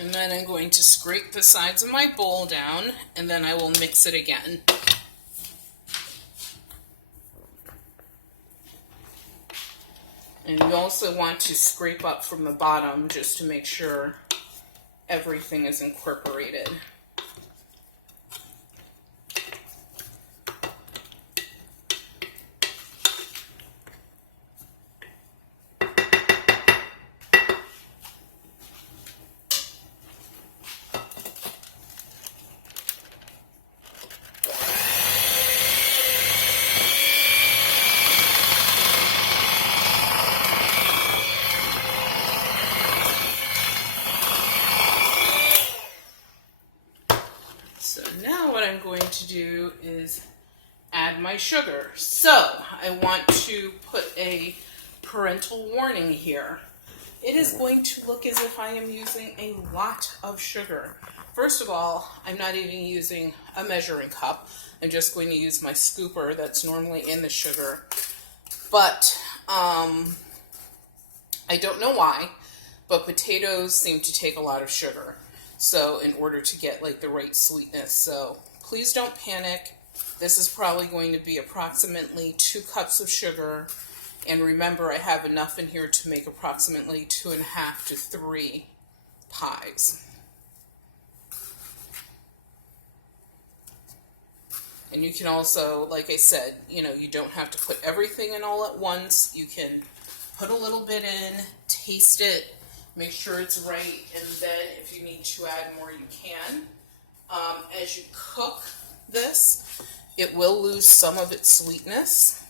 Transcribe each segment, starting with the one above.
And then I'm going to scrape the sides of my bowl down, and then I will mix it again. And you also want to scrape up from the bottom just to make sure everything is incorporated. So now what I'm going to do is add my sugar. So I want to put a parental warning here. It is going to look as if I am using a lot of sugar. First of all, I'm not even using a measuring cup. I'm just going to use my scooper that's normally in the sugar. But I don't know why, but potatoes seem to take a lot of sugar. So in order to get like the right sweetness. So please don't panic. This is probably going to be approximately 2 cups of sugar. And remember, I have enough in here to make approximately 2.5 to 3 pies. And you can also, like I said, you don't have to put everything in all at once. You can put a little bit in, taste it, make sure it's right, and then if you need to add more, you can. As you cook this, it will lose some of its sweetness.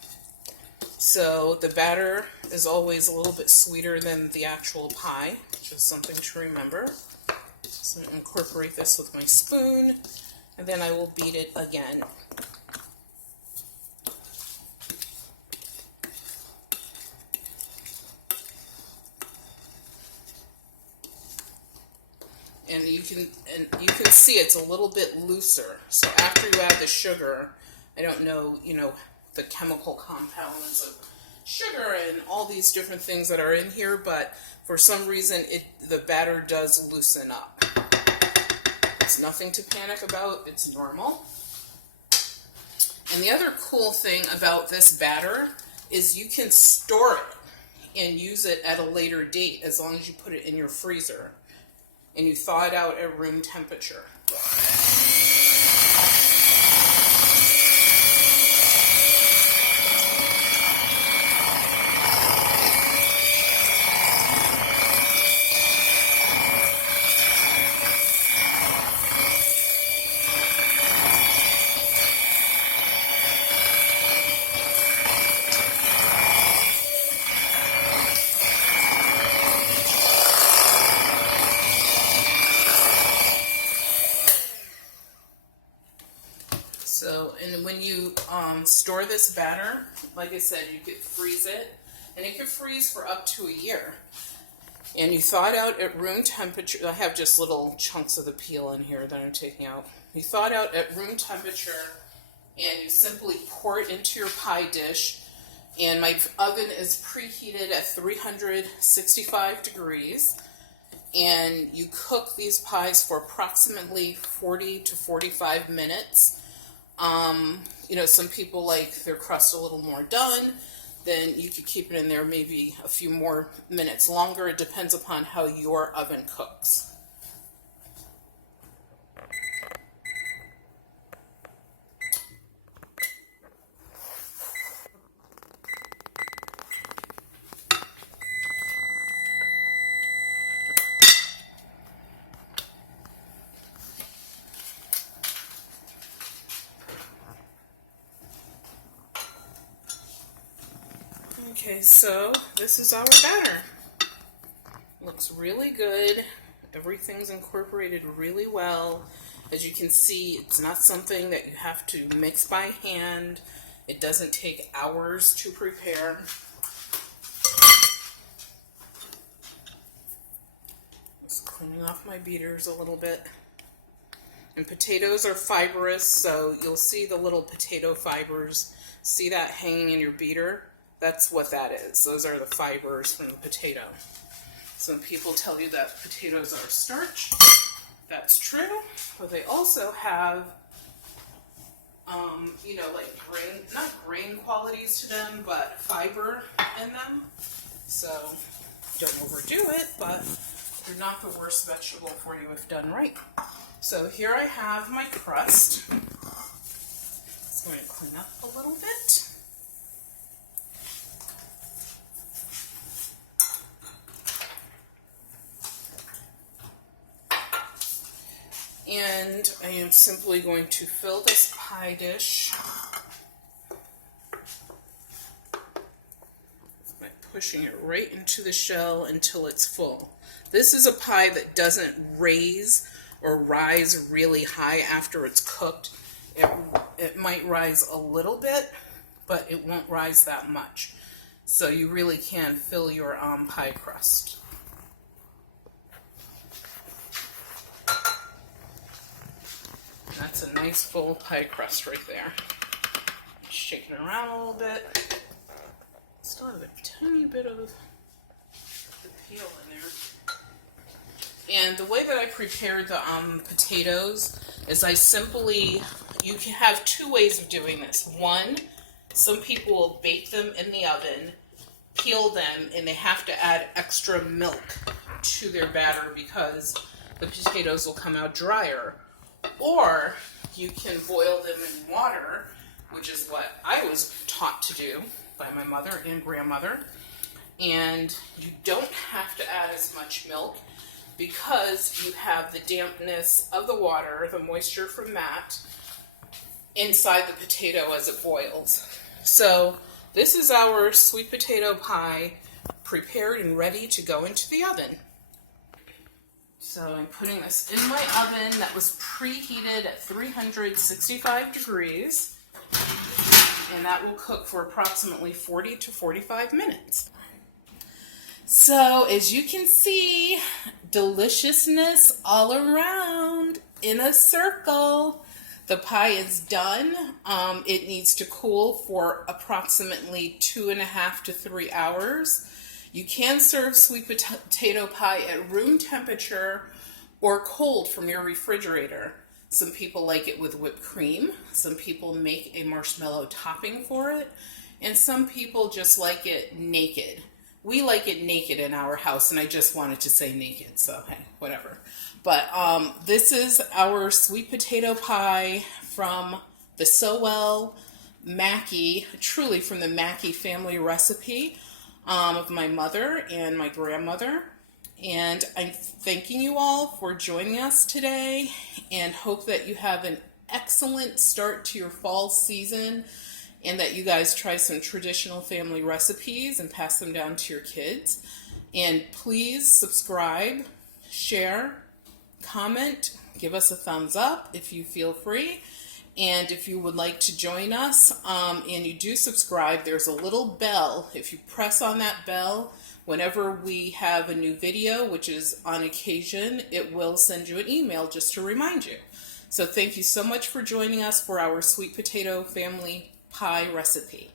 So the batter is always a little bit sweeter than the actual pie, which is something to remember. So I'm going to incorporate this with my spoon, and then I will beat it again. And you can see it's a little bit looser. So after you add the sugar, I don't know, the chemical compounds of sugar and all these different things that are in here, but for some reason the batter does loosen up. It's nothing to panic about, it's normal. And the other cool thing about this batter is you can store it and use it at a later date as long as you put it in your freezer and you thaw it out at room temperature. So, and when you store this batter, like I said, you could freeze it, and it could freeze for up to a year. And you thaw it out at room temperature. I have just little chunks of the peel in here that I'm taking out. You thaw it out at room temperature, and you simply pour it into your pie dish. And my oven is preheated at 365 degrees. And you cook these pies for approximately 40 to 45 minutes. Some people like their crust a little more done, then you could keep it in there maybe a few more minutes longer. It depends upon how your oven cooks. Okay, so this is our batter. Looks really good. Everything's incorporated really well. As you can see, it's not something that you have to mix by hand. It doesn't take hours to prepare. Just cleaning off my beaters a little bit. And potatoes are fibrous, so you'll see the little potato fibers. See that hanging in your beater? That's what that is. Those are the fibers from the potato. Some people tell you that potatoes are starch. That's true. But they also have, you know, like grain, not grain qualities to them, but fiber in them. So don't overdo it, but they're not the worst vegetable for you if done right. So here I have my crust. Just going to clean up a little bit. And I am simply going to fill this pie dish by pushing it right into the shell until it's full. This is a pie that doesn't raise or rise really high after it's cooked. It might rise a little bit, but it won't rise that much. So you really can fill your pie crust. That's a nice full pie crust right there. Shake it around a little bit. Still have a tiny bit of the peel in there. And the way that I prepared the potatoes is you can have two ways of doing this. One, some people will bake them in the oven, peel them, and they have to add extra milk to their batter because the potatoes will come out drier. Or you can boil them in water, which is what I was taught to do by my mother and grandmother. And you don't have to add as much milk because you have the dampness of the water, the moisture from that, inside the potato as it boils. So this is our sweet potato pie prepared and ready to go into the oven. So I'm putting this in my oven that was preheated at 365 degrees, and that will cook for approximately 40 to 45 minutes. So as you can see, deliciousness all around in a circle. The pie is done. It needs to cool for approximately 2.5 to 3 hours. You can serve sweet potato pie at room temperature or cold from your refrigerator. Some people like it with whipped cream. Some people make a marshmallow topping for it. And some people just like it naked. We like it naked in our house, and I just wanted to say naked, so hey, whatever. But this is our sweet potato pie from the Sowell Mackey, truly from the Mackey family recipe of my mother and my grandmother. And I'm thanking you all for joining us today and hope that you have an excellent start to your fall season and that you guys try some traditional family recipes and pass them down to your kids. And please subscribe, share, comment, give us a thumbs up if you feel free. And if you would like to join us and you do subscribe, there's a little bell. If you press on that bell, whenever we have a new video, which is on occasion, it will send you an email just to remind you. So thank you so much for joining us for our sweet potato family pie recipe.